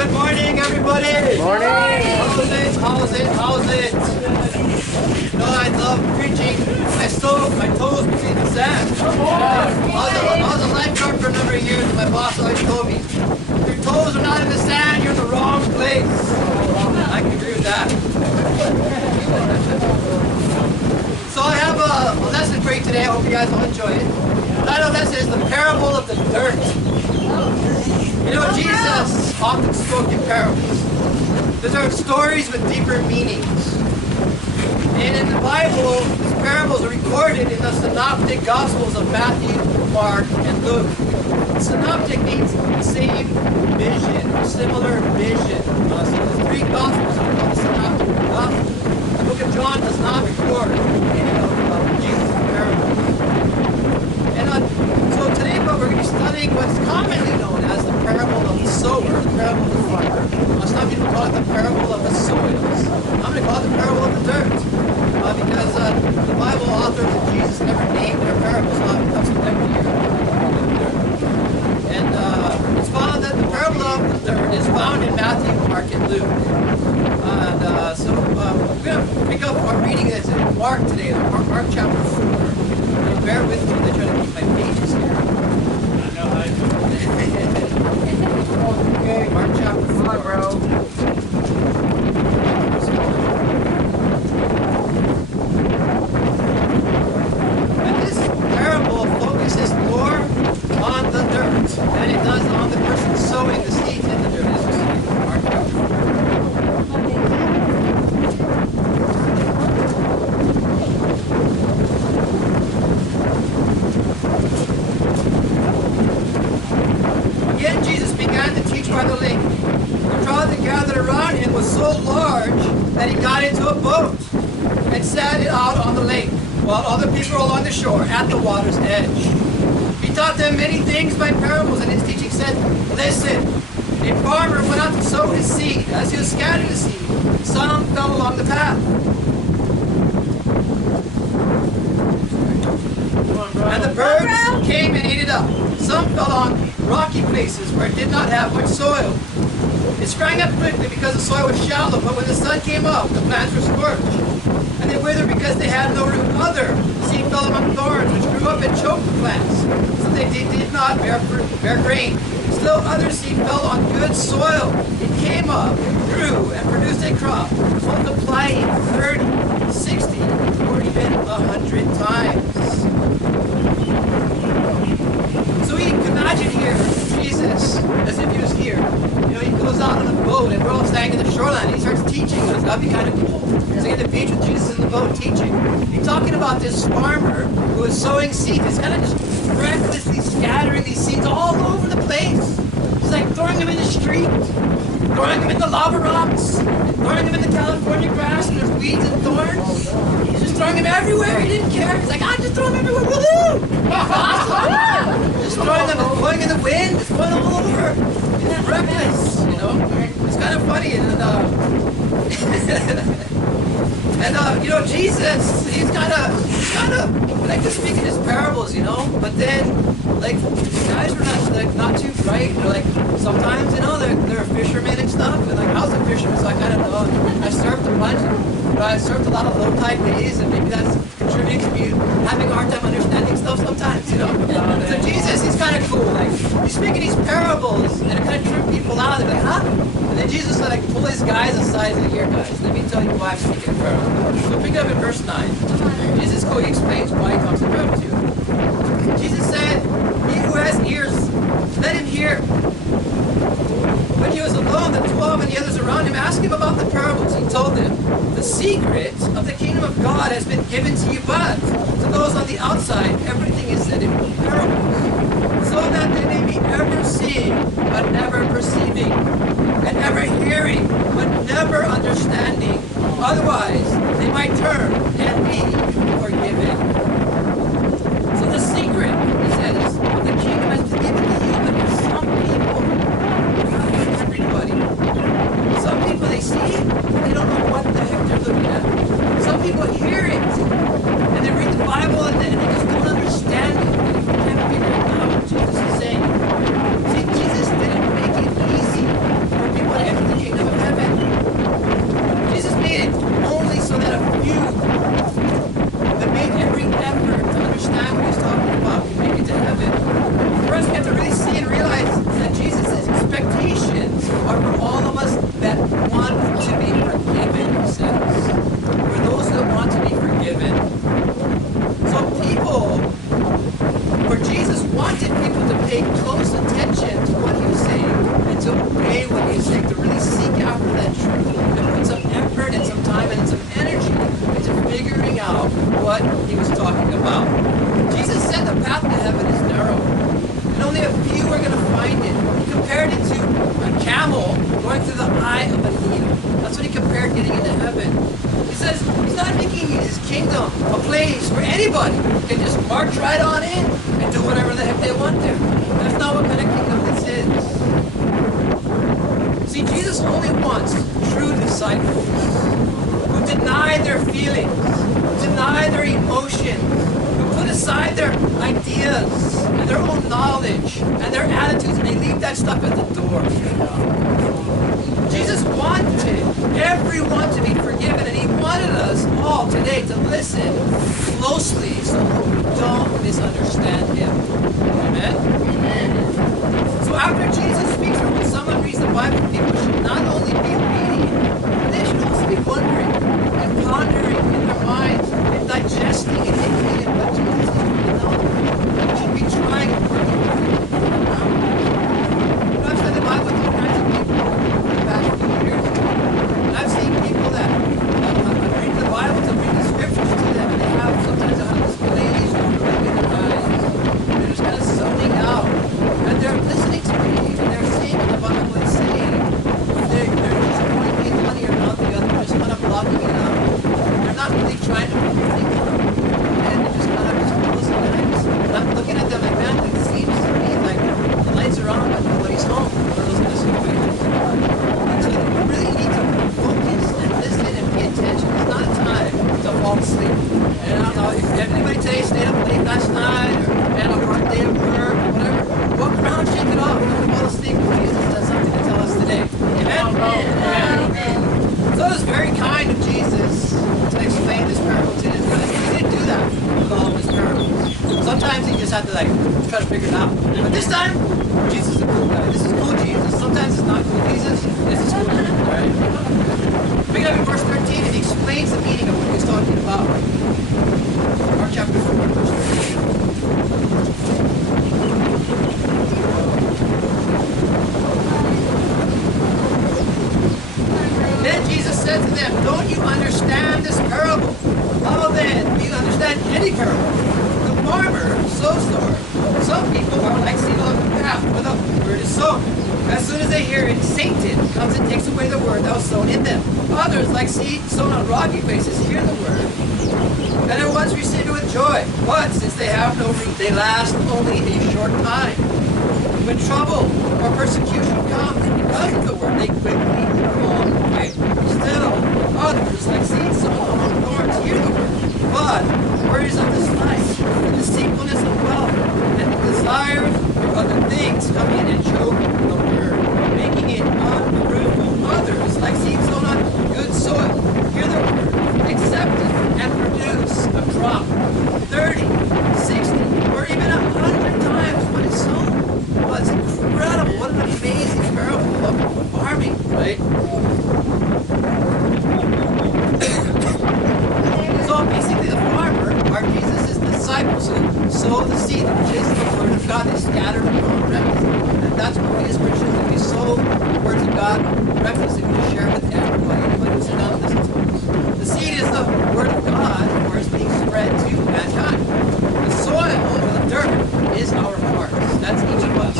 Good morning, everybody. Morning. How's it? You know, I love preaching. My toes between the sand. I was a lifeguard for a number of years, and my boss always told me, if your toes are not in the sand, you're in the wrong place. I can agree with that. So I have a lesson for you today. I hope you guys will enjoy it. The title of the lesson is The Parable of the Dirt. You know, Jesus often spoke in parables. These are stories with deeper meanings. And in the Bible, these parables are recorded in the synoptic gospels of Matthew, Mark, and Luke. Synoptic means same vision, or similar vision. So the three gospels are called the synoptic gospels. The book of John does not record any of Jesus' parables. And so today what we're going to be studying what's commonly known as the parable of the sower, the parable of the farmer. Some people call it the parable of the soils. I'm going to call it the parable of the dirt. Because the Bible authors and Jesus never named their parables, not up to every year. And it's found that the parable of the dirt is found in Matthew, Mark, and Luke. And so we're going to pick up our reading that's in Mark today, Mark chapter 4. Bear with me, I try to keep my pages here. I know how to do it. Okay, Mark chapter 4, bro. And this parable focuses more on the dirt than it does on the person sowing the seeds in the dirt. As we see in Mark chapter 4. Again, Jesus began to teach by the lake. The crowd that gathered around him was so large that he got into a boat and sat it out on the lake, while other people were along the shore at the water's edge. He taught them many things by parables, and his teaching said, "Listen, a farmer went out to sow his seed. As he was scattering the seed, some fell along the path. And the birds came and ate it up. Some fell on rocky places where it did not have much soil. It sprang up quickly because the soil was shallow, but when the sun came up, the plants were scorched. And they withered because they had no root. Other seed fell among thorns, which grew up and choked the plants, so they did not bear grain. Still other seed fell on good soil. It came up, grew, and produced a crop, multiplying 30, 60, or even 100 times. So you can imagine here, Jesus, as if he was here. You know, he goes out on a boat and we're all standing in the shoreline and he starts teaching us. That'd be kind of cool. So you're at the beach with Jesus in the boat teaching. He's talking about this farmer who is sowing seeds. He's kind of just recklessly scattering these seeds all over the place. He's like throwing them in the street, throwing them in the lava rocks, throwing them in the California grass and there's weeds and thorns. He's just throwing them everywhere. He didn't care. He's like, I just throw them everywhere. Woohoo! Awesome! Just throwing them, it's blowing in the wind, it's going all over. Isn't that reckless? You know? It's kind of funny. And you know, Jesus, he's kind of like to speak in his parables, you know. But then, like, the guys were not too bright. They're like, sometimes, you know, they're fishermen and stuff. And like, I was a fisherman, so I kind of know. I surfed a bunch, but I surfed a lot of low tide days, and maybe that's contributing to me having a hard time understanding stuff sometimes, you know. So Jesus, he's kind of cool. Like, he's speaking these parables, and it kind of tripped people out. They're like, huh? And then Jesus would like pull his guys aside and say, here, guys, let me tell you why I'm speaking parables. So pick up in verse 9. Jesus he explains why he talks in parables here. Jesus said, he who has ears, let him hear. When he was alone, the 12 and the others around him asked him about the parables. He told them, the secret of the kingdom of God has been given to you, but to those on the outside, everything is said in parables, so that they may be ever seeing, but never perceiving, and ever hearing, but never understanding. Otherwise, they might turn and be forgiven. So the secret, he says, of the kingdom has been given to you, but for some people, not for everybody. Some people, they see it, but they don't know what the heck they're looking at. Some people hear it, and they read the Bible, and they just don't understand it. They can't figure it out what Jesus is saying. See, Jesus didn't make it easy for people to obey what he is saying, to really seek after that truth, and put some effort and some time and some energy into figuring out what he was talking about. Jesus said the path to heaven is narrow, and only a few are going to find it. He compared it to a camel going through the eye of a needle. That's what he compared getting into heaven. He says he's not making his kingdom a place where anybody can just march right on in and do whatever the heck they want there. That's not what kind of kingdom this is. See, Jesus only wants true disciples who deny their feelings, who deny their emotions, who put aside their ideas and their own knowledge and their attitudes, and they leave that stuff at the door. Jesus wanted everyone to be forgiven, and he wanted us all today to listen closely so that we don't misunderstand him. Amen? Amen. So after Jesus speaks, or when someone reads the Bible, people should not only be reading it, but they should also be wondering and pondering in their minds and digesting and taking in what Jesus is really knowing. They should be trying and working with it. I've studied the Bible with all kinds of people for the past few years. And I've seen people that read the Bible to read the scriptures to them, and they have sometimes this glaze over their eyes. They're just kind of zoning out. And they're listening to me, and they're seeing what the Bible is saying. They're just pointing one ear and not the other, just kind of blocking it out. They're not really trying to think of it. And they're just kind of closing their eyes. And I'm looking at them like, man, it seems to me like the lights are on, but nobody's home. Or those kind of situations. And so you really need to focus and listen and pay attention. It's not a time to fall asleep. And I don't know, if anybody today stayed up late last night, or had a hard day at work, or whatever, walk around, shake it off, don't fall asleep. Jesus has something to tell us today. Amen? Amen. So it was very kind of Jesus to explain this parable to his guys. He didn't do that with all of his parables. Sometimes he just had to try to figure it out. But this time, Jesus is a cool guy. This is cool Jesus. Sometimes it's not cool Jesus. This is cool Jesus. Alright? Pick up in verse 13, and he explains the meaning of what he's talking about. Mark chapter 4, verse 13. Then Jesus said to them, don't you understand this parable? How then do you understand any parable? The farmer sows the word. Some people are like seed along the path where the word is sown. As soon as they hear it, Satan comes and takes away the word that was sown in them. Others, like seed sown on rocky places, hear the word, and at once receive it with joy. But since they have no root, they last only a short time. When trouble or persecution comes because of the word, they quickly fall away. Still, others, like seeds sown among thorns, hear the word, but worries of this life, the deceitfulness of wealth, and the desires for other things come in and choke the word, making it unfruitful. Others, like seeds sown on good soil, hear the word, accept it, and produce a crop 30, 60, or even 100 times what is sown. Well, it's incredible. What an amazing parable of farming, right? So basically the farmer are Jesus' disciples who sow the seed, which is the word of God. They scatter it on recklessly. And that's what we as Christians, if we sow the words of God recklessly, we share it with everybody who's down to listen to us. The seed is the word of God, of course, being spread to mankind. The soil, or the dirt, is our hearts. That's each of us.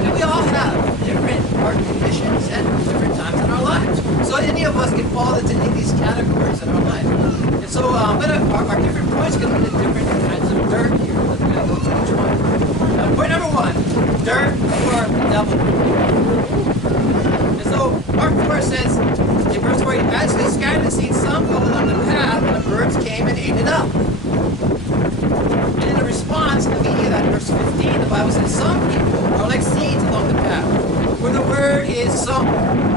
And we all have different heart conditions at different times in our lives. So any of us can fall into any of these categories in our life. And so our different points are going to be the different kinds of dirt here. We're going to go to each one. Point number one, dirt or the devil. And so Mark 4 says, in verse 4, as they scattered the seed, some fell on the path, and the birds came and ate it up. And in the response, in the meaning of that verse 15, the Bible says, some people are like seeds along the path, where the word is sown.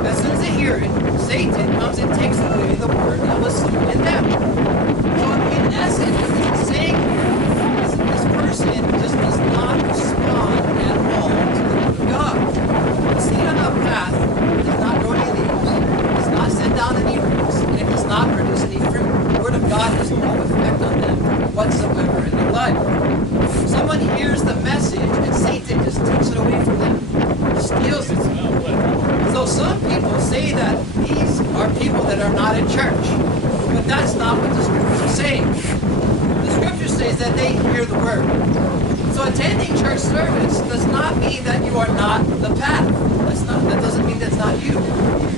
As soon as they hear it, Satan comes and takes away the word that was sown in them. So in essence, what he's saying here is that this person just does not respond at all to the word of God. The seed on the path does not grow any leaves, does not send down any roots, and it does not produce any fruit. The word of God has no effect on them whatsoever in their life. Someone hears the message and Satan just takes it away from them, steals it. say that these are people that are not in church. But that's not what the scriptures are saying. The scripture says that they hear the word. So attending church service does not mean that you are not the path. That doesn't mean that's not you.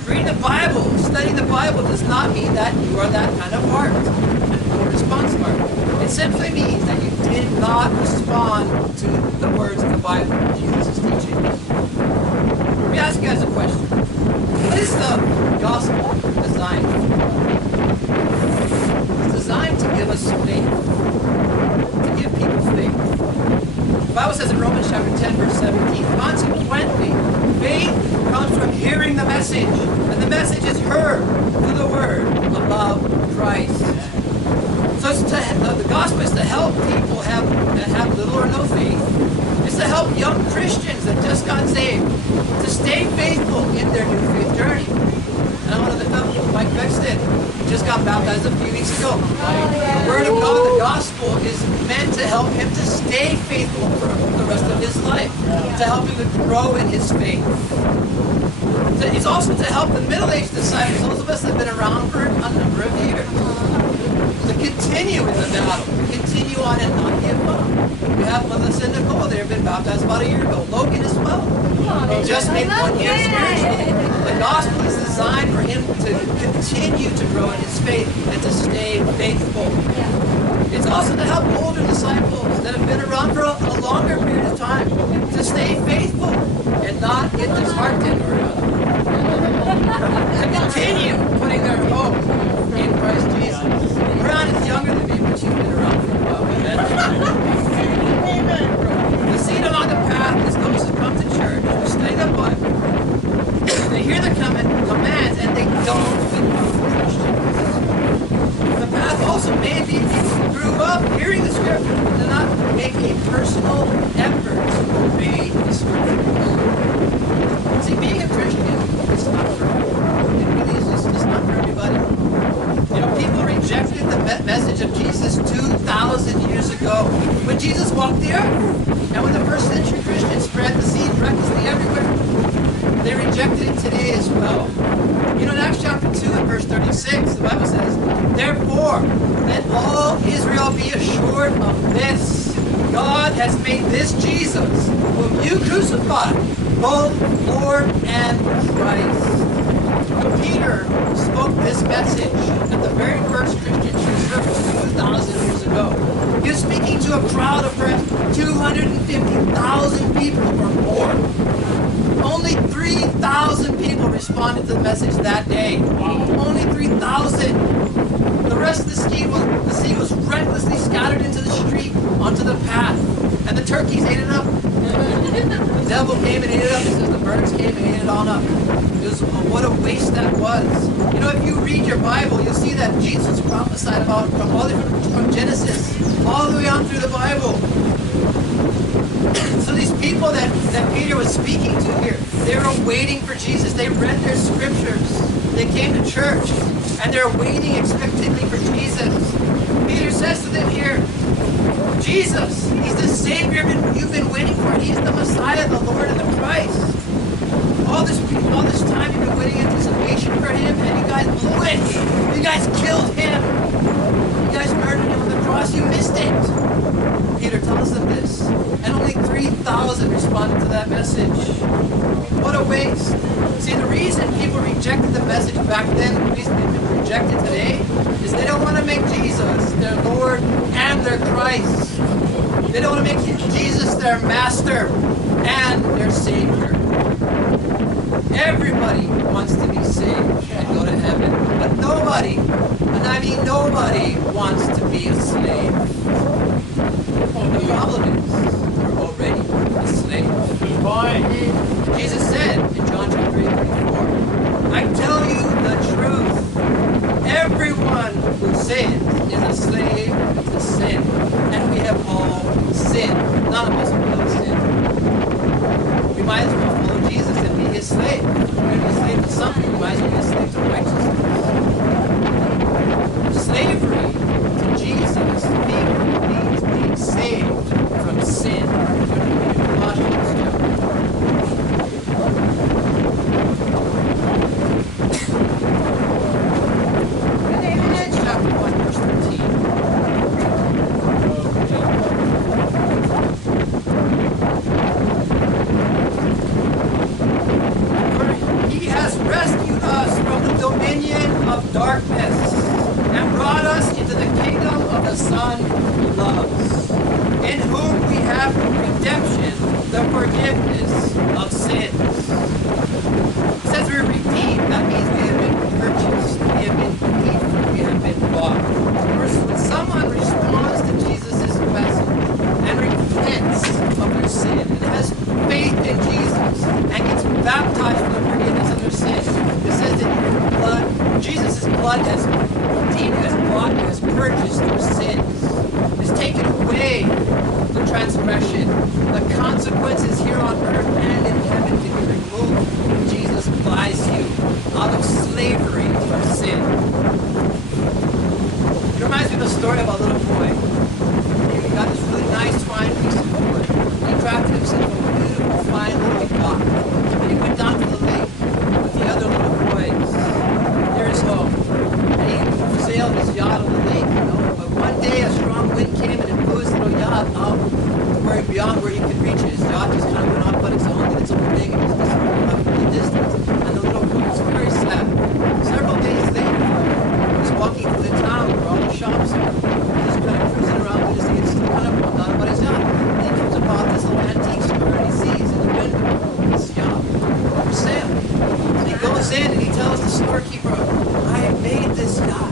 Reading the Bible, studying the Bible does not mean that you are that kind of heart or response heart. It simply means that you did not respond to the words of the Bible Jesus is teaching. Let me ask you guys a question. What is the gospel designed for? It's designed to give us faith. To give people faith. The Bible says in Romans chapter 10, verse 17, consequently, faith comes from hearing the message, and the message is heard through the word about Christ. So the gospel is to help people that have little or no faith. It's to help young Christians that just got saved to stay faithful in their new faith journey. And I want to lift up Mike Beckstead. He just got baptized a few weeks ago. The word of God, the gospel, is meant to help him to stay faithful for the rest of his life, to help him to grow in his faith. It's also to help the middle-aged disciples, those of us that have been around for a number of years, to continue in the battle, continue on and not give up. We have Melissa and Nicole, they have been baptized about a year ago. Logan as well. He just made 1 year spiritually. The gospel is designed for him to continue to grow in his faith and to stay faithful. It's also to help older disciples that have been around for a longer period of time to stay faithful and not get disheartened or to continue putting their hope in Christ Jesus. Brian is younger than me, but she's been around for a while. The seed along the path is those who come to church, who study the Bible, they hear the commands, and they don't become Christians. The path also may be people who grew up hearing the scripture but do not make a personal effort to obey the scripture. See, being a Christian is not for everybody. It really is just not for everybody. You know, people rejected the message of Jesus 2,000 years ago when Jesus walked the earth. And when the first century Christians spread the seed recklessly everywhere, they rejected it today as well. You know, in Acts chapter 2 and verse 36, the Bible says, therefore, let all Israel be assured of this. God has made this Jesus, whom you crucified, both Lord and Christ. Peter spoke this message at the very first Christian church service 2,000 years ago. He was speaking to a crowd of perhaps 250,000 people or more. Only 3,000 people responded to the message that day. Only 3,000. The rest of the seed was recklessly scattered into the street, onto the path, and the turkeys ate it up. The devil came and ate it up. It says the birds came and ate it all up. What a waste that was. You know, if you read your Bible, you'll see that Jesus prophesied about from Genesis all the way on through the Bible. So these people that Peter was speaking to here, they were waiting for Jesus. They read their scriptures. They came to church, and they're waiting expectantly for Jesus. Peter says to them here, Jesus, he's the Savior you've been waiting for. He's the Messiah, the Lord, and the Christ. All this time you've been waiting in anticipation for him, and you guys blew it. You guys killed him. You guys murdered him on the cross. You missed it. Peter tells them this, and only 3,000 responded to that message. What a waste. See, the reason people rejected the message back then, the reason they reject it today, is they don't want to make Jesus their Lord and their Christ. They don't want to make Jesus their Master and their Savior. Everybody wants to be saved and go to heaven, but nobody, and I mean nobody, wants to be a slave. The problem is, we're already a slave. Jesus said in John chapter 8:34, I tell you the truth. Everyone who sins is a slave to sin, and we have all sinned. None of us are without sin. We might as well follow Jesus and be his slave. If we're going to be a slave to something, we might as well be a slave to righteousness. Slavery to Jesus means being saved from sin. Colossians chapter 1. rescued us from the dominion of darkness and brought us into the kingdom of the Son he loves, in whom we have redemption, the forgiveness of sins. It says we're redeemed. That means we have been purchased. We have been redeemed. We have been bought. When someone responds to Jesus' message and repents of their sin and has faith in Jesus and gets baptized for the forgiveness of their sins, it says that your blood, Jesus' blood has redeemed, has bought, has purchased their sins. It's taken away the transgression, the consequences here on earth and in heaven to be removed when Jesus buys you out of slavery to sin. It reminds me of a story about a little boy. He got this really nice, fine piece of wood. He crafted himself a beautiful, fine little yacht. And he went down to the lake with the other little boys near his home. And he sailed his yacht on the lake, you know. But one day a strong wind came and it blew his little yacht out beyond where he could reach it. His yacht just kind of went off on its own, did its own thing, and just disappeared off in the distance. And the little boy was very sad. Several days later, he was walking through the town where all the shops are. Just kind of cruising around, but he's still kind of thought about his yacht. And he comes upon this little antique store, and he sees in the window this yacht for sale. And he goes in and he tells the storekeeper, I made this yacht.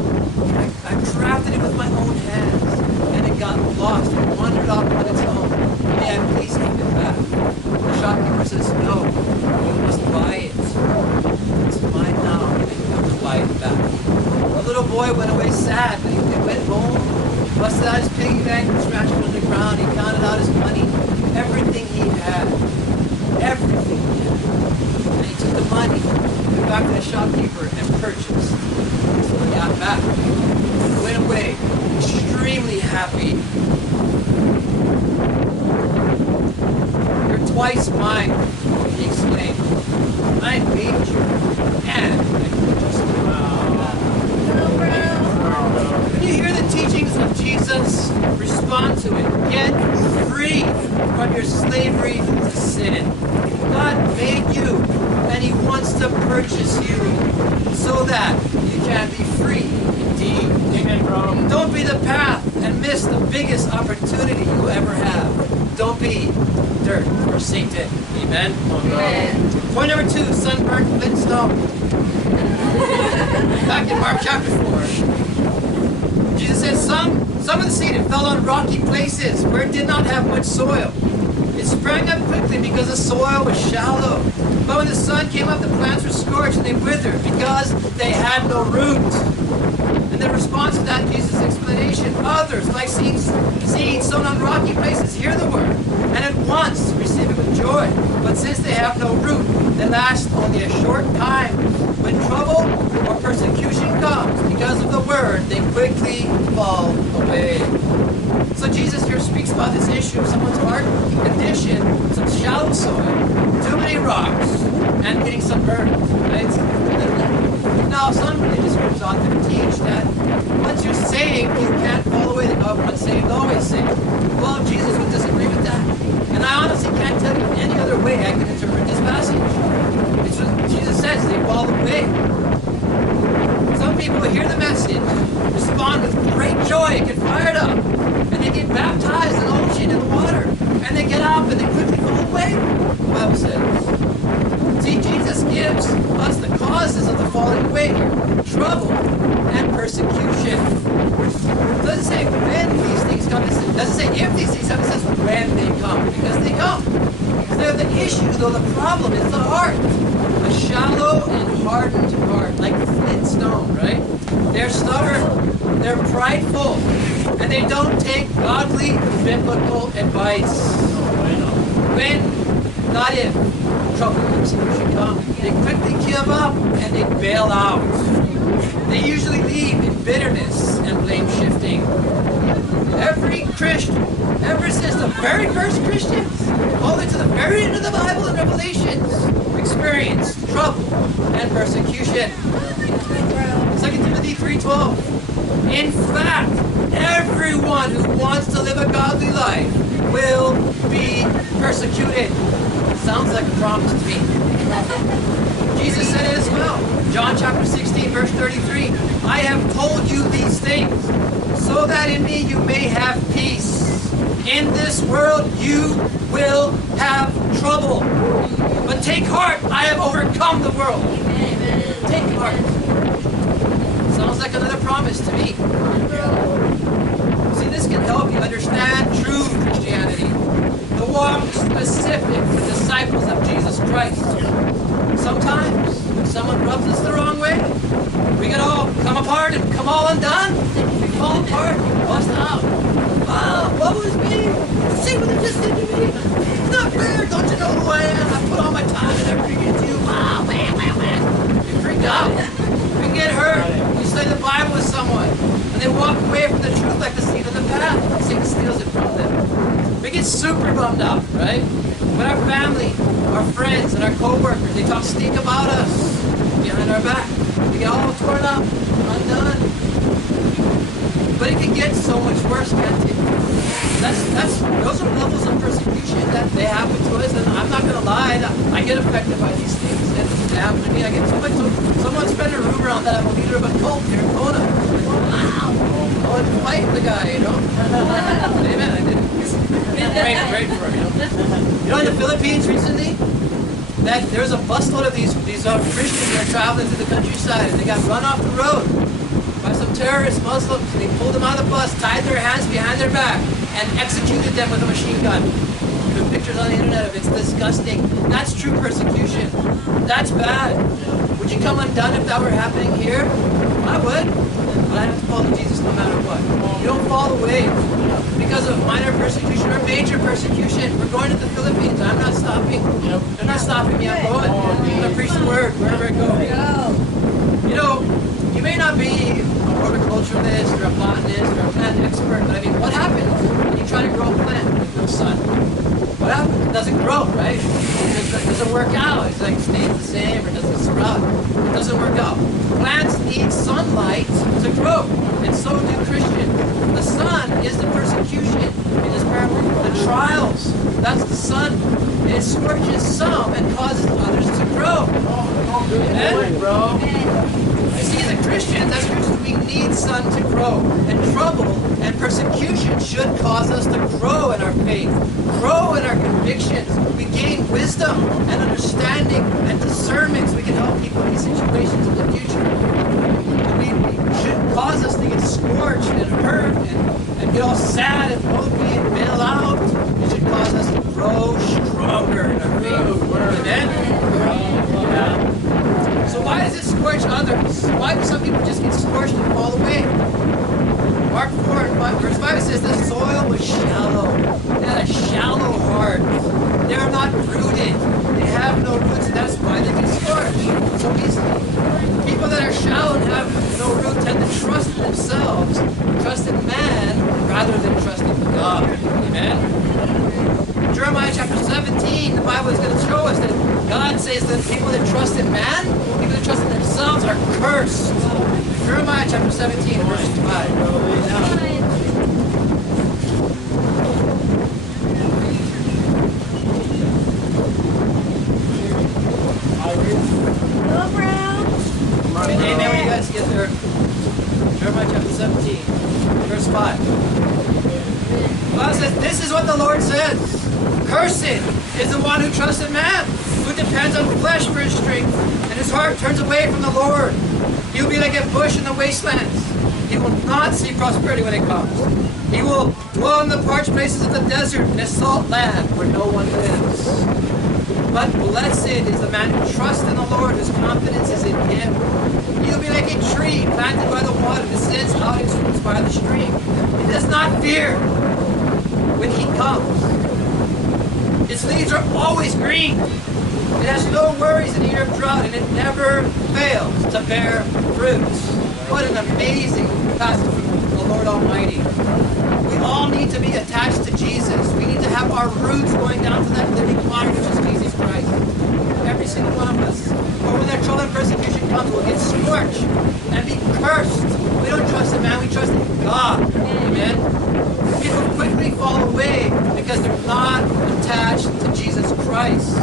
I crafted it with my own hands. And it got lost and wandered off on its own. May I please give it back? The shopkeeper says, no, you must buy it. It's mine now, and you have to buy it back. The little boy went away sad, but he went home, busted out his piggy bank, scratched it on the ground, he counted out his money, everything he had. Everything he had. And he took the money, went back to the shopkeeper, and purchased. So he got back. He went away, extremely happy. You're twice mine, he exclaimed. I made you, and I purchased you. When you hear the teachings of Jesus, respond to it. Get free from your slavery to sin. God made you, and he wants to purchase you so that you can be free indeed. Amen, bro. Don't be the path and miss the biggest opportunity you ever have. Don't be dirt or Satan. Amen? Amen. Point number 2, sunburnt flint stone. Back in Mark chapter 4. Jesus says, some of the seed fell on rocky places where it did not have much soil. It sprang up quickly because the soil was shallow. But when the sun came up, the plants were scorched and they withered because they had no root. And the response to that, Jesus' explanation, others, like seeds sown on rocky places, hear the word, and at once receive it with joy. But since they have no root, they last only a short time. When trouble or persecution comes because of the word, they quickly fall away. So Jesus here speaks about this issue of someone's heart condition, some shallow soil, too many rocks, and getting sunburned. Right? Now, some religious groups out there teach that once you're saved, you can't fall away. They go, once saved, always saved. Well, Jesus would disagree with that. And I honestly can't tell you any other way I can interpret this passage. It's what Jesus says, they fall away. Some people hear the message, respond with great joy, get fired up, and they get baptized in the ocean in the water, and they get up and they quickly fall away, the Bible says. See, Jesus gives us the causes of the falling away here. Trouble and persecution. It doesn't say when these things come. It doesn't say if these things come. It says when they come. Because they come. They're the issue, though the problem is the heart. A shallow and hardened heart, like flint stone, right? They're stubborn. They're prideful. And they don't take godly biblical advice. When, not if, trouble and persecution come, they quickly give up and they bail out. They usually leave in bitterness and blame shifting. Every Christian, ever since the very first Christians, all the way to the very end of the Bible and Revelations, experienced trouble and persecution. 2 Timothy 3:12. In fact, everyone who wants to live a godly life will be persecuted. Sounds like a promise to me. Jesus said it as well. John chapter 16, verse 33. I have told you these things, so that in me you may have peace. In this world you will have trouble. But take heart, I have overcome the world. Take heart. Sounds like another promise to me. See, this can help you understand true Christianity. The walk specific to disciples of Jesus Christ. Sometimes, when someone rubs us the wrong way, we can all come apart and come all undone. We fall apart, bust out. Wow, what was me? See what they just did to me? It's not fair, don't you know who I am? I put all my time and everything into you. Wow, man. You freak out. You can get hurt. You study the Bible with someone, and they walk away from the truth like the seed of the path. Satan steals it from them. We get super bummed out, right? When our family, our friends, and our co-workers, they talk stink about us behind our back. We get all torn up, undone. But it can get so much worse, can't it? Those are levels of persecution that they happen to us, and I'm not going to lie, I get affected by these things, and they happen to me. I get someone spread a rumor on that I'm a leader of a cult here in Kona. Wow! I want to fight the guy, you know? Amen, I did it. Great for him, you know? You know, in the Philippines recently, that there was a busload of these Christians that are traveling through the countryside, and they got run off the road by some terrorist Muslims, and they pulled them out of the bus, tied their hands behind their back, and executed them with a machine gun. There are pictures on the internet of it. It's disgusting. That's true persecution. That's bad. Would you come undone if that were happening here? I would. But I have to follow Jesus no matter what. You don't fall away because of minor persecution or major persecution. We're going to the Philippines. I'm not stopping. They're not stopping me. I'm going. I'm going to preach the word wherever I go. You know, you may not be a horticulturalist or a botanist or a plant expert, but I mean, what happens when you try to grow a plant with no sun? What happens? It doesn't grow, right? It doesn't work out. It's like stays the same or doesn't sprout. It doesn't work out. Plants need sunlight to grow, and so do Christians. The sun is the persecution in this parable. The trials, that's the sun. It scorches some and causes others to grow. Amen? You see, as Christians, we need sun to grow. And trouble and persecution should cause us to grow in our faith, grow in our convictions. We gain wisdom and understanding and discernment so we can help people in these situations in the future. We should cause us to get scorched and hurt and get all sad and mopey and bail out. It should cause us to grow stronger in our faith. Amen? Yeah. So why does it scorch others? Why do some people just get scorched and fall away? Mark 4, verse 5 says the soil was shallow. They had a shallow heart. They are not rooted. They have no roots. That's why they get scorched so easily. People that are shallow and have no root tend to trust in themselves, trust in man, rather than trust in God. Amen? Jeremiah chapter 17, the Bible is going to show us that God says that people that trust in man, people that trust in themselves are cursed. Jeremiah chapter 17, verse 5. Amen. When you guys get there, Jeremiah chapter 17, verse 5. The Bible says, this is what the Lord says. Cursed is the one who trusts in man, who depends on flesh for his strength, and his heart turns away from the Lord. He will be like a bush in the wastelands. He will not see prosperity when it comes. He will dwell in the parched places of the desert, in a salt land where no one lives. But blessed is the man who trusts in the Lord, whose confidence is in him. He will be like a tree planted by the water that sends out its roots by the stream. It does not fear when heat comes. Its leaves are always green. It has no worries in the year of drought, and it never fails to bear fruits. What an amazing passage from the Lord Almighty. We all need to be attached to Jesus. We need to have our roots going down to that living water, which is Jesus Christ. Every single one of us. Or when that trouble and persecution comes, we'll get scorched and be cursed. We don't trust in man, we trust in God. Amen? People quickly fall away because they're not attached to Jesus Christ.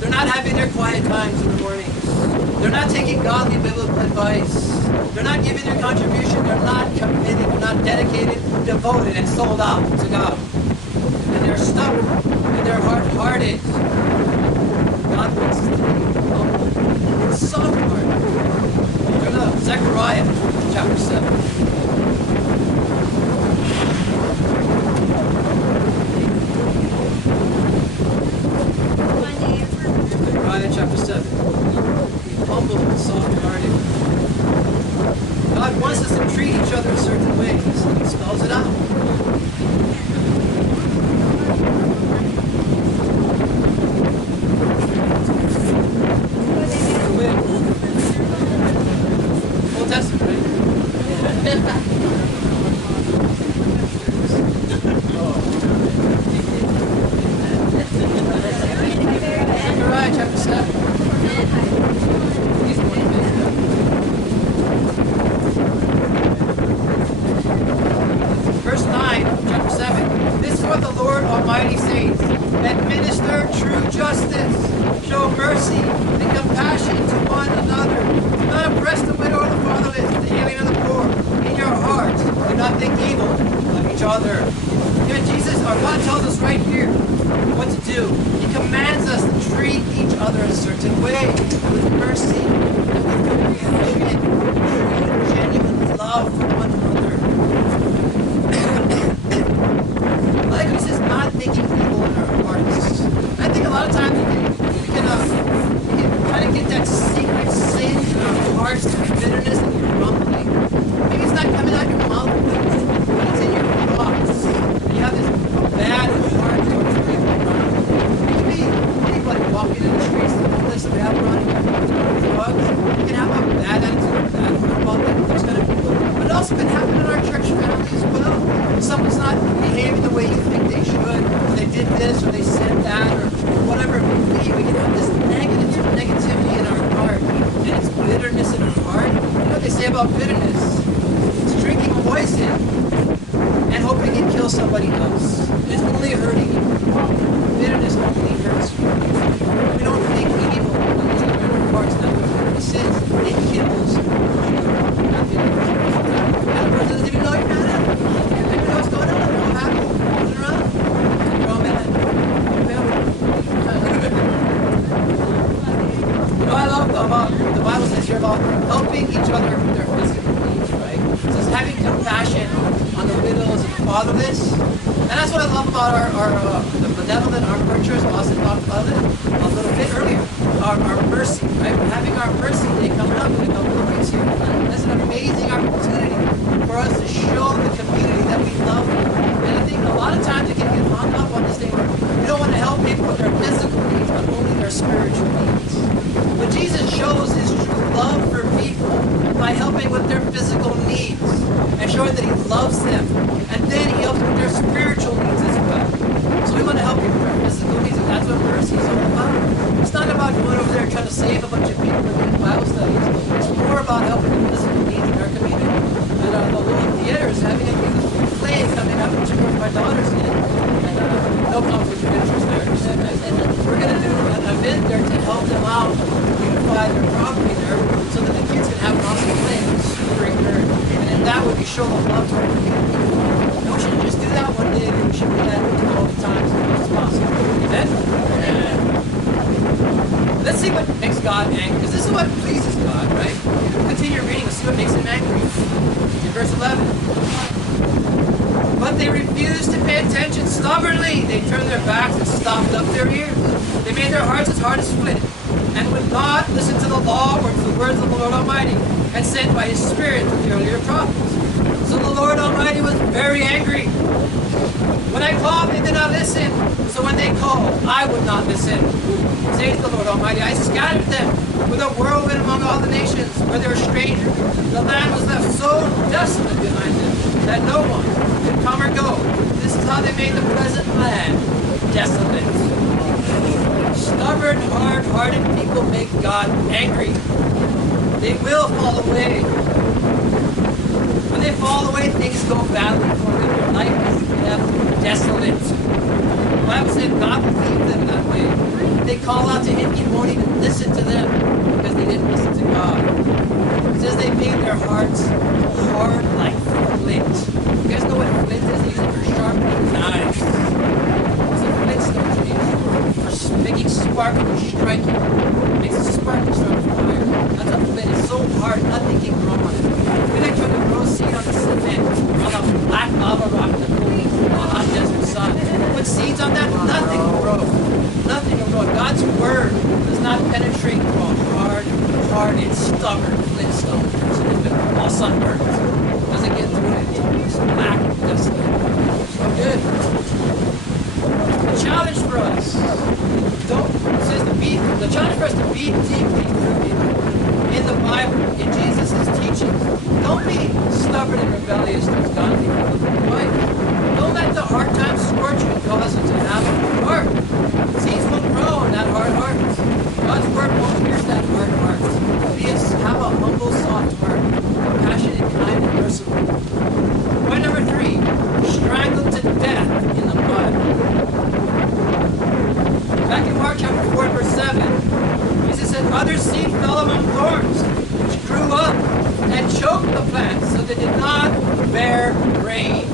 They're not having their quiet times in the mornings. They're not taking godly biblical advice. They're not giving their contribution. They're not committed. They're not dedicated, devoted, and sold out to God. And they're stubborn. And they're hard-hearted. God wants us to be humble. Soft-hearted. Turn to Zechariah chapter 7. Zechariah chapter 7. Be humble and soft-hearted. God wants us to treat each other in certain ways. He spells it out. Old Testament, right? Zechariah chapter 7. Verse 9, chapter 7. This is what the Lord Almighty says. Administer true justice. Show mercy and compassion to one another. Do not oppress the widow or the fatherless, the alien or the poor. In your hearts, do not think evil of each other. Even Jesus, our God tells us right here what to do. He commands us to treat each other in a certain way, with mercy, and with compassion, with genuine love for one another. Like he says, not thinking evil in our hearts. I think a lot of times we can kind of get that secret sin in our hearts, bitterness and grumbling. Maybe it's not coming out your mouth, but it's in your thoughts. And you have this bad heart towards people around. It can be anybody walking in the streets, the homeless, the bad running, drugs. You can have a bad attitude, a bad heart about them, those kind of people. But it also can happen in our church family as well. Someone's not behaving the way you think they should, or they did this, or they said that, or whatever it may be. We can have this negativity in our heart, and it's bitterness in our heart. You know what they say about bitterness? It's drinking poison and hoping it kills somebody else. It's only hurting you. Bitterness only hurts you. We don't think evil of each other in our hearts. That's what bitterness is. It kills you. Nothing else. And the person doesn't even know you're mad at them. They don't even know what's going on. They're all happy. Running around. You're all mad. You know what I love about the Bible says here about helping each other with their physical needs, right? It says having compassion on the widows and fatherless. And that's what I love about the benevolent arm church. Austin talked about it a little bit earlier. Our mercy, right? We're having our mercy day coming up in a couple of weeks here. That's an amazing opportunity for us to show the community that we love them. And I think a lot of times we can get hung up on this thing where we don't want to help people with their physical needs, but only their spiritual needs. But Jesus shows his true love for people by helping with their physical needs and showing that he loves them. And then he helps with their spiritual needs as well. So we want to help people with their physical needs, and that's what mercy is all about. It's not about going over there trying to save a bunch of people and doing Bible studies. It's more about helping the physical needs in our community. And the little theater is having a beautiful play coming up, which of course my daughter's in. And no conflict of interest there. And we're going to do an event there to help them out, beautify their property there, so that the kids can have an awesome play. It's super encouraging. And in that way, we show the love to our community. And we shouldn't just do that one day, we should do that all the time as much as possible. Amen? Amen. Let's see what makes God angry, because this is what pleases God, right? We'll continue reading and see what makes him angry. In verse 11. But they refused to pay attention stubbornly. They turned their backs and stopped up their ears. They made their hearts as hard as flint, and would not listen to the law or to the words of the Lord Almighty, and sent by his Spirit to the earlier prophets. So the Lord Almighty was very angry. When I called, they did not listen. So when they called, I would not listen. Says the Lord Almighty, I scattered them with a whirlwind among all the nations where they were strangers. The land was left so desolate behind them that no one could come or go. This is how they made the pleasant land desolate. Stubborn, hard-hearted people make God angry. They will fall away. When they fall away, things go badly for them. life is left desolate. The Bible said God will leave them that way. If they call out to Him, He won't even listen to them because they didn't listen to God. It says they made their hearts hard like flint. You guys know what flint is? They use it for sharpening knives. It's a flintstone to use for making spark and striking. It makes a spark and start a fire. That's a flint. It's so hard, nothing can grow on it. We like trying to grow seed on the cement, or on a black lava rock in the hot desert sun. Put seeds on that, nothing will grow. Nothing will grow. God's word does not penetrate through a hard and stubborn flintstone. So it's been all sunburned. Doesn't get through it. It's black and desolate. So good. The challenge for us, it says the challenge for us to be deeply rooted in the Bible, in Jesus' teachings. Don't be stubborn and rebellious towards godly people. Right? Don't let the hard times scorch you and cause you to have a hard heart. Seeds will grow in that hard heart. God's word won't pierce that hard heart. Have a humble, soft heart, compassionate, kind, and merciful. Point number 3, strangled to death in the mud. Back in Mark chapter 4, verse 7, Jesus said, other seed fell among thorns, which grew up and choked the plants, so they did not bear grain.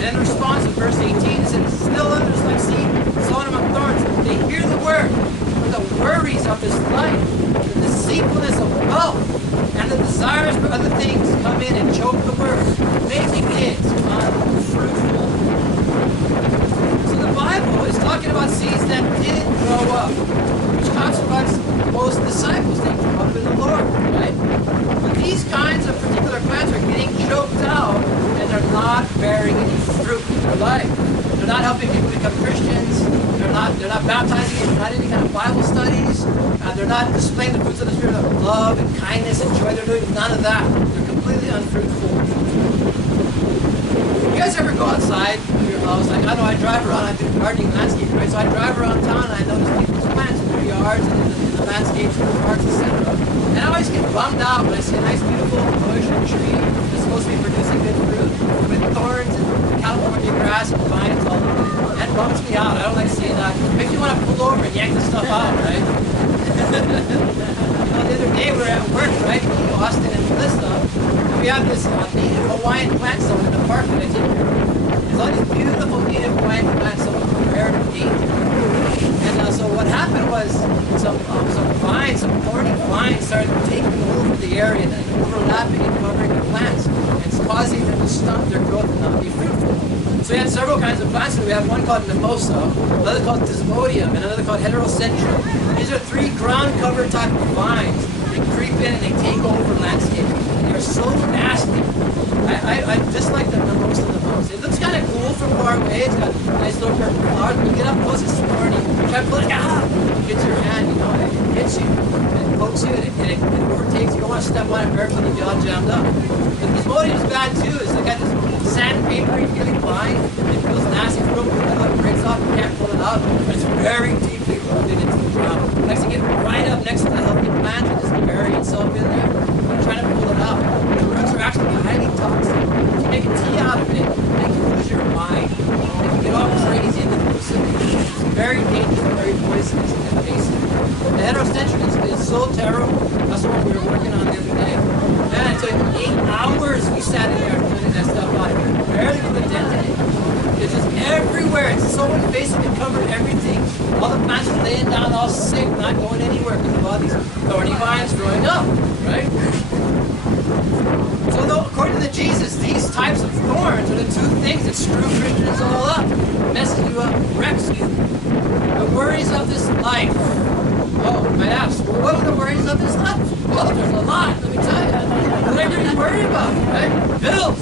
And in response, in verse 18, it said, still others like seed sown among thorns. They hear the word, but the worries of this life, the deceitfulness of wealth, and the desires for other things come in and choke the word, making it unfruitful. So the Bible is talking about seeds that didn't grow up, which talks about most disciples that grew up in the Lord, right? But these kinds of particular plants are getting choked out, and they're not bearing any fruit in their life. They're not helping people become Christians. They're not baptizing. They're not any kind of Bible studies. They're not displaying the fruits of the Spirit of love and kindness and joy. They're doing none of that. They're completely unfruitful. You guys ever go outside of your house? Like, I know I drive around. I do gardening and landscaping, right? So I drive around town and I notice people's plants in their yards and in the landscapes and the parks, etc. And I always get bummed out when I see a nice, beautiful bush or tree that's supposed to be producing good fruit with thorns and California grass and vines all over it. That bums me out. I don't like seeing that. Makes you want to pull over and yank the stuff out, right? The other day we were at work, right? In Austin and Melissa, and we have this native Hawaiian plant zone in the park that I take care of. There's all these beautiful native Hawaiian plants, some of them rare and endangered. And so what happened was some vines, some thorny vines started taking over the area and overlapping and covering the plants. And it's causing them to stunt their growth and not be fruitful. So we had several kinds of plants. We have one called mimosa, another called desmodium, and another called heterocentrum. These are 3 ground cover type of vines. They creep in and they take over landscaping. They're so nasty. I dislike the mimosa the most. It looks kind of cool from far away. It's got nice little purple flowers. When you get up close, it's thorny. You try to pull it, it hits your hand, you know, and it hits you. It pokes you and it overtakes you. You don't want to step on it barefoot and you're all jammed up. But desmodium is bad too. It's like got this sandpapery feeling vine. It feels nasty. It's real brittle. It breaks off. You can't pull it out. But it's very deeply rooted into the ground. Next, you get right up next to the healthy plant and just bury itself in there. You're trying to pull it out. The roots are actually highly toxic. If you make a tea out of it, they can lose your mind. They can get all crazy and hallucinate. It's very dangerous, very poisonous and invasive. The heterocentrum is so terrible. That's what we were working on the other day. Man, it took 8 hours we sat in there putting that stuff out. We barely put a dent in it. It's just everywhere. It's so invasive. It covered everything. All the plants are laying down all sick, not going anywhere because of all these thorny vines growing up, right? So though, according to Jesus, these types of thorns are the 2 things that screw Christians all up, messes you up, wrecks you. The worries of this life. Oh, you might ask, well, what are the worries of this life? Well, there's a lot, let me tell you. Whatever you worry about, right? Bills,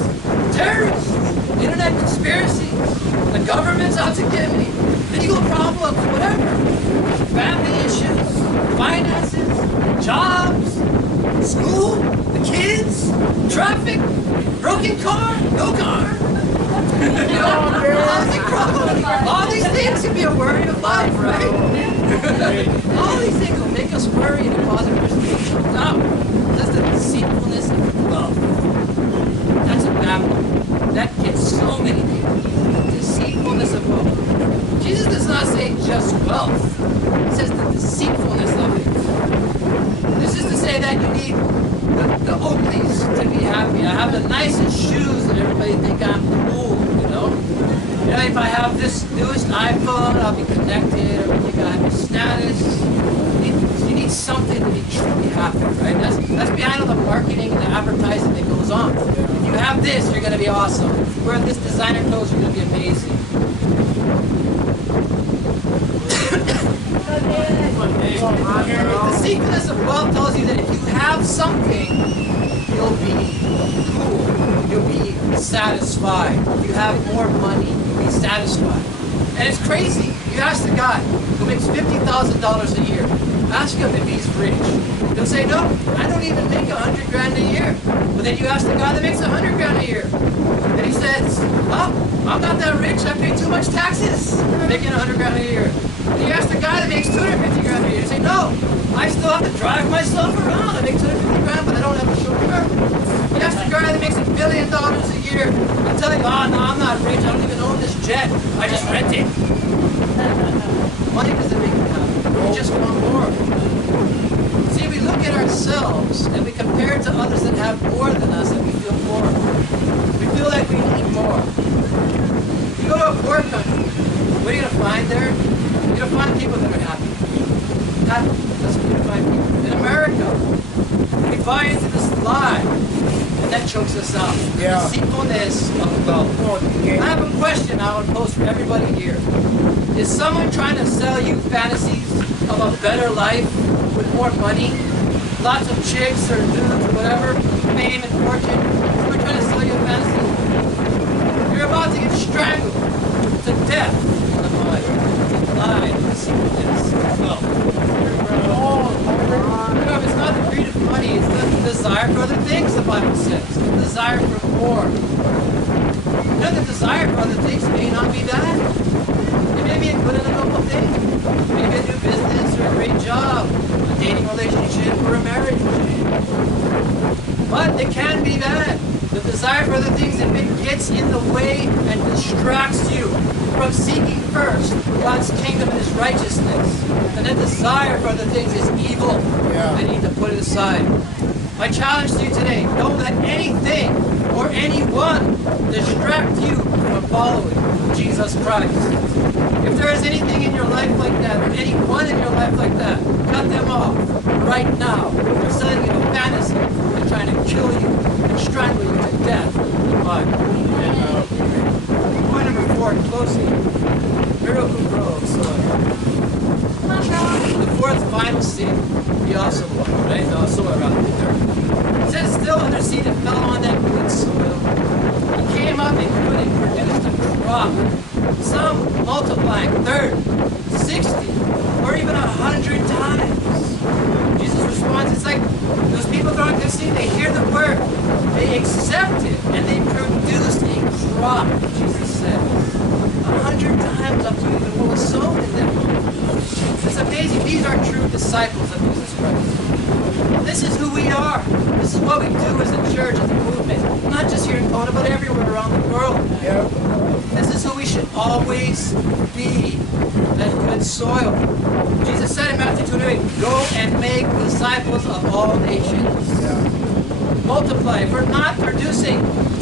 terrorists, internet conspiracies, the government's out to get me, legal problems, whatever. Family issues, finances, jobs, school, the kids, traffic, broken car, no car. Housing problems. All these things can be a worry of life, right? All these things will make us worry and cause a person to be choked out. That's the deceitfulness of love. That's a bad one. That gets so many people. the Oakleys to be happy. I have the nicest shoes that everybody think I'm cool, you know? You know, if I have this newest iPhone, I'll be connected, everything I have is status. You need something to be truly happy, right? That's behind all the marketing and the advertising that goes on. If you have this, you're going to be awesome. If you wear this designer clothes, you're going to be amazing. The secretness of wealth tells you that if you have something, you'll be cool. You'll be satisfied. If you have more money, you'll be satisfied. And it's crazy. You ask the guy who makes $50,000 a year, ask him if he's rich. He'll say, no, I don't even make $100 grand a year. But then you ask the guy that makes $100 grand a year, and he says, well, I'm not that rich. I pay too much taxes making $100 grand a year. And you ask the guy that makes $250 grand a year, you say, no, I still have to drive myself around. I make $250 grand, but I don't have a chauffeur. You ask the guy that makes $1 billion a year, and tell him, oh, no, I'm not rich. I don't even own this jet. I just rent it. Money doesn't make you happy. You just want more. See, we look at ourselves and we compare it to others that have more than us and we feel poor. We feel like we need more. You go to a poor country, what are you going to find there? You're going to find people that are happy. That's what you're going to find people. In America, we buy into this lie and that chokes us out. Yeah. The deceitfulness of wealth. I have a question I want to pose for everybody here. Is someone trying to sell you fantasies of a better life with more money, lots of chicks or dudes or whatever, fame and fortune? Someone trying to sell you a fantasy? You're about to get strangled to death on the mind. Lie, deceitfulness, wealth. It's not the greed of money, it's the desire for other things, the Bible says. The desire for more. You know, the desire for other things may not be bad. It may be a good and a noble thing. Maybe a new business or a great job, a dating relationship or a marriage. But it can be bad. The desire for other things, if it gets in the way and distracts you from seeking first God's kingdom and His righteousness, and that desire for other things is evil. Yeah. They need to put it aside. My challenge to you today, don't let anything or anyone distract you from following Jesus Christ. If there is anything in your life like that, or anyone in your life like that, cut them off right now. They're selling you a fantasy. They're trying to kill you and strangle you to death in the Bible. Point number 4, closing. Miracle grows soil. The fourth final seed, the awesome one, right? The soil rather, the dirt. It says still under seed that fell on that good soil. It came up and grew and produced a crop. Some multiplying 30, 60, or even 100 times. Jesus responds, it's like those people throwing good seed, they hear the word, they accept it, and they produce a crop, Jesus said. 100 times up to even what was sown in them. It's amazing. These are true disciples of Jesus Christ. This is who we are. This is what we do as a church, as a movement. Not just here in Kona, but everywhere around the world. Yeah. This is who we should always be. That good soil. Jesus said in Matthew 28, go and make disciples of all nations. Yeah. Multiply. If we're not producing,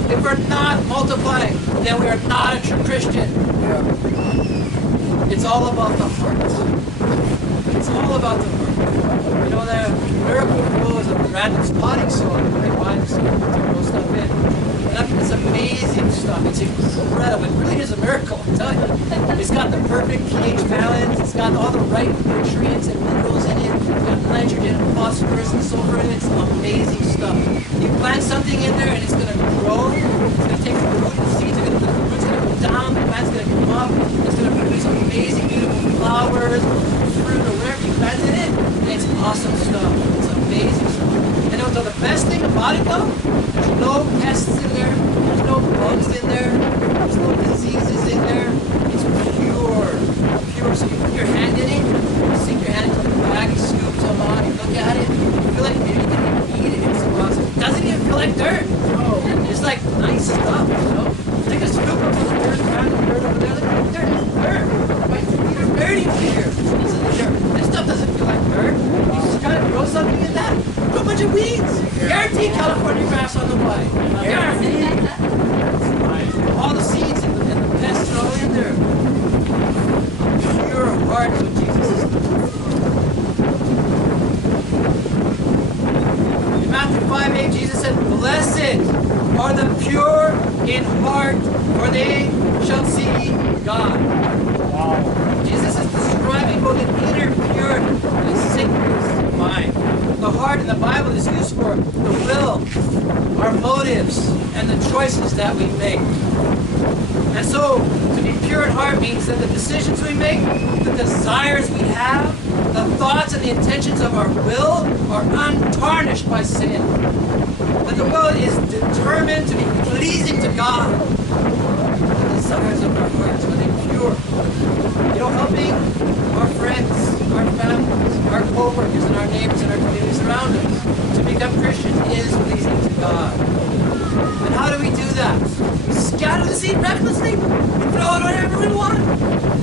if we're not multiplying, then we are not a true Christian. Yeah. It's all about the heart. It's all about the heart. You know, the miracle grows of random spotting soil. They find soil to grow stuff in. And it's amazing stuff. It's incredible. It really is a miracle, I tell you. It's got the perfect pH balance. It's got all the right nutrients and minerals in it. It's got nitrogen and phosphorus and sulfur in it. It's amazing stuff. You plant something in there and it's going to grow. It's going to take the root. The seeds are going to, the root's going to go down. The plant's going to come up. It's going to produce amazing, beautiful flowers, fruit, or whatever you planted it. And it's awesome stuff. It's amazing stuff. And you know, the best thing about it though, there's no pests in there. There's no bugs in there. There's no diseases in there. It's pure. Pure. So you put your hand in it, you sink your hand into the bag, you scoop some on, you look at it, you feel like maybe you can eat it. It's so awesome. It doesn't even feel like dirt. No. It's like nice stuff, you know? Take a scoop of the dirt, around the dirt over there, look at the dirt. It's dirt. My feet are dirty over here. This is the dirt. This stuff doesn't feel like dirt. You just kind of grow something in that. Grow a bunch of weeds. Guaranteed California grass on the way. Guaranteed. All the seeds and the pests are all in there. Pure heart is what Jesus is. In Matthew 5:8, Jesus said, "Blessed are the pure in heart, for they shall see God." Wow. Jesus is describing both an inner purity and a sickness of mind. The heart in the Bible is used for the will, our motives, and the choices that we make. And so, to be pure in heart means that the decisions we make, the desires we have, the thoughts and the intentions of our will are untarnished by sin. That the will is determined to be pleasing to God. The desires of our hearts, are they pure? You know, helping our friends, our families, our co-workers, and our neighbors and our communities around us to become Christians is pleasing to God. And how do we do that? We scatter the seed recklessly. We throw it wherever we want.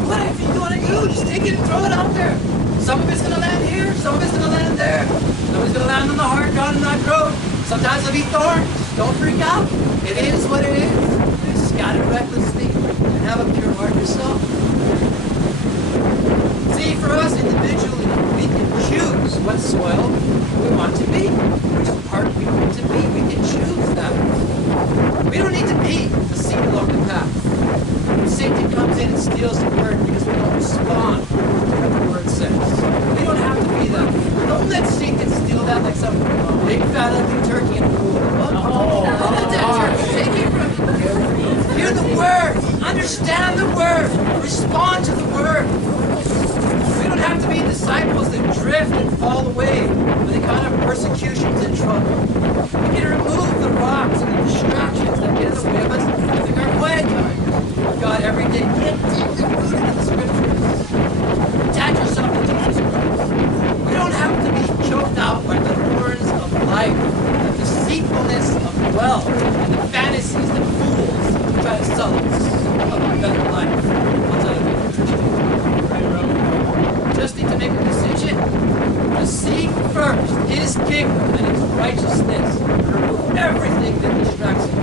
Whatever you want to do, just take it and throw it out there. Some of it's going to land here, some of it's going to land there. Some of it's going to land on the hard ground and not grow. Sometimes it'll be thorns. Don't freak out. It is what it is. Scatter recklessly and have a pure heart yourself. See, for us individually, we can choose what soil we want to be, which part we want to be. We can choose that. We don't need to be a seed along the path. When Satan comes in and steals the word because we don't respond to what the word says. We don't have to be that. Don't let Satan steal that like some big fat ugly turkey in a pool. Don't let that turkey take it from you. Hear the word. Understand the word. Respond to the word. We don't have to be disciples that drift and fall away with the kind of persecutions and trouble. We can remove the rocks and the distractions that get in the way of us living our quiet time with God every day. Get deeply rooted in the scriptures. Attach yourself to Jesus Christ. We don't have to be choked out by the thorns of life, the deceitfulness of wealth, and the fantasies that fools try to sell us of a better life outside of being a Christian. Just need to make a decision to seek first His kingdom and His righteousness, and remove everything that distracts us.